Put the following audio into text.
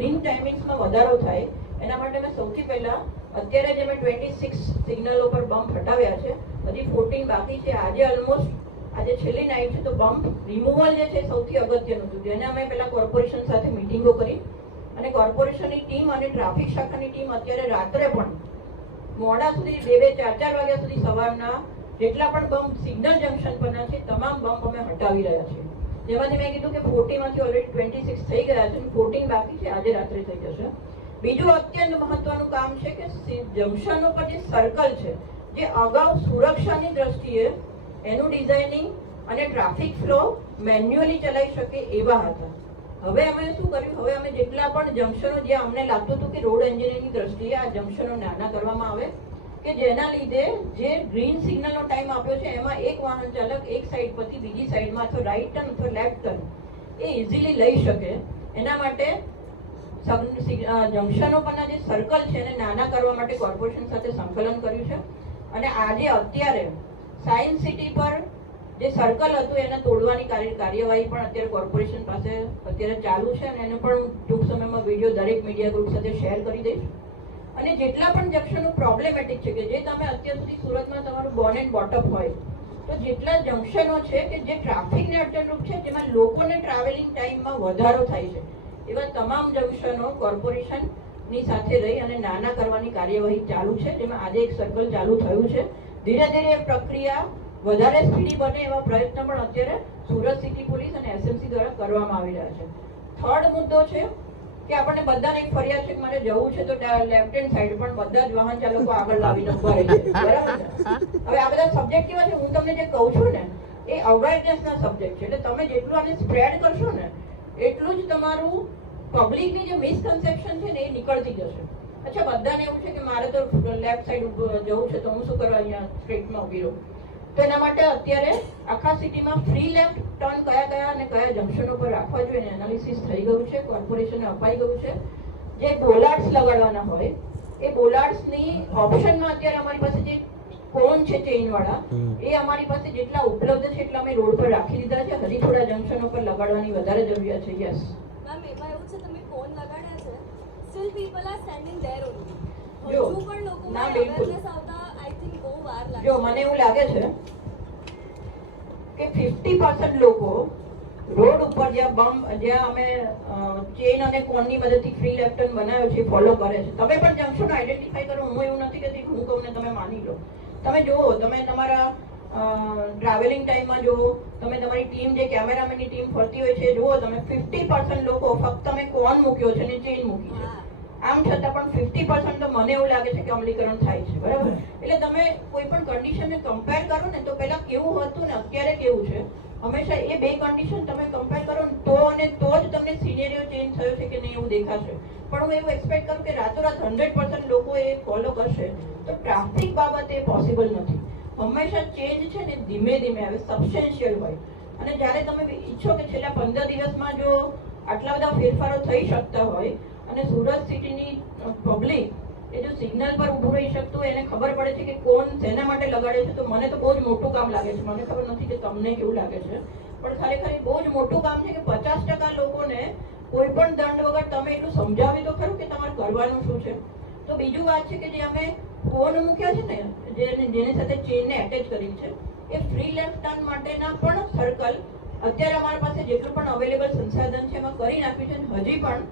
Green ટાઈમિંગ્સમાં વધારો થાય એના માટે મેં સૌથી પહેલાં અત્યારે જે મેં 26 સિગ્નલો પર બમ્પ હટાવ્યા છે, હજી 14 બાકી છે. આજે આજે છેલ્લી નાઇટ છે, તો બમ્પ રિમૂવલ જે છે સૌથી અગત્યનું હતું, જેને અમે પહેલાં કોર્પોરેશન સાથે મિટિંગો કરી અને કોર્પોરેશનની ટીમ અને ટ્રાફિક શાખાની ટીમ અત્યારે રાત્રે પણ મોડા સુધી 2-4 વાગ્યા સુધી સવારના જેટલા પણ બમ્પ સિગ્નલ જંકશન પરના છે તમામ બમ્પ અમે હટાવી રહ્યા છીએ. જેમાંથી મેં કીધું કે 40 માંથી ઓલરેડી 26 થઈ ગયા છે, 14 બાકી છે, આજે રાત્રે થઈ જશે. બીજું અત્યંત મહત્વનું કામ છે કે જંકશનો પર જે સર્કલ છે, જે અગાઉ સુરક્ષાની દ્રષ્ટિએ એનું ડિઝાઇનિંગ અને ટ્રાફિક ફ્લો મેન્યુઅલી ચલાવી શકે એવા હતા. હવે અમે શું કર્યું, હવે અમે જેટલા પણ જંકશનો જે અમને લાગતું હતું કે રોડ એન્જિનિયરિંગની દ્રષ્ટિએ આ જંકશનો નાના કરવામાં આવે, કે જેના લીધે જે ગ્રીન સિગ્નલનો ટાઈમ આપ્યો છે એમાં એક વાહન ચાલક એક સાઈડ પરથી બીજી સાઈડમાં અથવા રાઈટ ટર્ન અથવા લેફ્ટ ટર્ન એ ઇઝીલી લઈ શકે. એના માટે જંકશનો પરના જે સર્કલ છે એને નાના કરવા માટે કોર્પોરેશન સાથે સંકલન કર્યું છે. અને આજે અત્યારે સાયન્સ સિટી પર જે સર્કલ હતું એને તોડવાની કાર્યવાહી પણ અત્યારે કોર્પોરેશન પાસે અત્યારે ચાલુ છે અને એને પણ ટૂંક સમયમાં વિડીયો દરેક મીડિયા ગ્રુપ સાથે શેર કરી દઈશ. અને જેટલા પણ જંકશનો પ્રોબ્લેમેટિક છે કે જે તમે અત્યાર સુધી સુરતમાં તમારું બોર્ન એન્ડ બોટઅપ હોય, તો જેટલા જંકશનો છે કે જે ટ્રાફિકને અડચણરૂપ છે, જેમાં લોકોને ટ્રાવેલિંગ ટાઈમમાં વધારો થાય છે, એવા તમામ જંકશનો કોર્પોરેશનની સાથે રહી અને નાના કરવાની કાર્યવાહી ચાલુ છે, જેમાં આજે એક સર્કલ ચાલુ થયું છે. ધીરે ધીરે પ્રક્રિયા વધારે સ્પીડી બને એવા પ્રયત્ન પણ અત્યારે સુરત સિટી પોલીસ અને એસએમસી દ્વારા કરવામાં આવી રહ્યા છે. થર્ડ મુદ્દો છે કે આપણને બધાને એક ફરિયાદ છે કે મારે જવું છે તો લેફ્ટ હેન્ડ સાઈડ પણ બધા જ વાહન ચાલકો આગળ લાવીને ઉભા રહે છે, બરાબર છે. હવે આ બધા સબ્જેક્ટ કેવા છે, હું તમને જે કહું છું ને એ અવેરનેસના સબ્જેક્ટ છે, એટલે તમે જેટલું આને સ્પ્રેડ કરશો ને એટલું જ તમારું પબ્લિકની જે મિસકન્સેપ્શન છે ને એ નીકળતી જશે. અચ્છા, બધાને એવું છે કે મારે તો લેફ્ટ સાઈડ જવું છે તો હું શું કરવા અહીંયા સ્ટ્રીટમાં ઊભી રહું, તો એના માટે અત્યારે આખા સિટીમાં ફ્રી લેફ્ટ ટર્ન કયા અને કયા જંકશનો પર રાખવા જોઈએ એનું એનાલિસિસ થઈ ગયું છે, કોર્પોરેશનને અપાઈ ગયું છે. જે બોલાર્ડ્સ લગાડવાના હોય એ બોલાર્ડ્સની ઓપ્શનમાં અત્યારે અમારી પાસે જે કોન છે ચેઇન વાળા એ અમારી પાસે જેટલા ઉપલબ્ધ છે એટલા અમે રોડ પર રાખી દીધા છે. હજી થોડા જંકશનો પર લગાડવાની વધારે જરૂરિયાત છે. યસ મેમ, એમાં એવું છે તમે કોન લગાડ્યા છે, steel people are standing there only. જો હજુ પણ લોકોમાં ના બિલકુલ અવેરનેસ આવતા આઈ થિંક બહુ વાર લાગે. જો મને એવું લાગે છે કે 50% લોકો રોડ ઉપર જ્યાં અમે ચેન અને કોનની મદદથી ફ્રી લેફ્ટ ટર્ન બનાવ્યો છે ફોલો કરે છે. તમે પણ જંકશનો આઈડેન્ટિફાઈ કરો. હું એવું નથી કહેતી, હું કહું ને તમે માની લો. તમે જુઓ, તમે તમારા ટ્રાવેલિંગ ટાઈમમાં જુઓ, તમે તમારી ટીમ જે કેમેરામેનની ટીમ ફરતી હોય છે જુઓ, તમે 50% લોકો ફક્ત તમે કોન મૂક્યો છે ને ચેન મૂકી છે. આમ છતાં પણ 50% તો મને એવું લાગે છે કે અમલીકરણ થાય છે, બરાબર. એટલે તમે કોઈ પણ કન્ડિશનને કમ્પેર કરો ને તો પહેલા કેવું હતું ને અત્યારે કેવું છે, હંમેશા એ બે કન્ડિશન તમે કમ્પેર કરો ને તો જ તમને સિનેરિયો ચેન્જ થયો છે કે નહીં એવું દેખાશે. પણ હું એવું એક્સપેક્ટ કરું કે રાતોરાત 100% લોકો એ ફોલો કરશે તો ટ્રાફિક બાબતે પોસિબલ નથી. હંમેશા ચેન્જ છે ને ધીમે ધીમે આવે, સબસ્ટેન્શિયલ હોય. અને જ્યારે તમે ઈચ્છો કે છેલ્લા 15 દિવસમાં જો આટલા બધા ફેરફારો થઈ શકતા હોય અને સુરત સિટીની પબ્લિક એ જો સિગ્નલ પર ઊભું રહી શકતું એને ખબર પડે છે કે કોણ શેના માટે લગાડે છે, તો મને તો બહુ જ મોટું કામ લાગે છે. મને ખબર નથી કે તમને કેવું લાગે છે, પણ ખરેખર બહુ જ મોટું કામ છે કે 50% લોકોને કોઈ પણ દંડ વગર તમે એટલું સમજાવી તો ખરું કે તમારે કરવાનું શું છે. તો બીજું વાત છે કે જે અમે કોન મૂક્યા છે ને જેની સાથે ચેનને એટેચ કરી છે, એ ફ્રી લેફ્ટ ટર્ન માટેના પણ સર્કલ અત્યારે અમારા પાસે જેટલું પણ અવેલેબલ સંસાધન છે એમાં કરી નાખ્યું છે. હજી પણ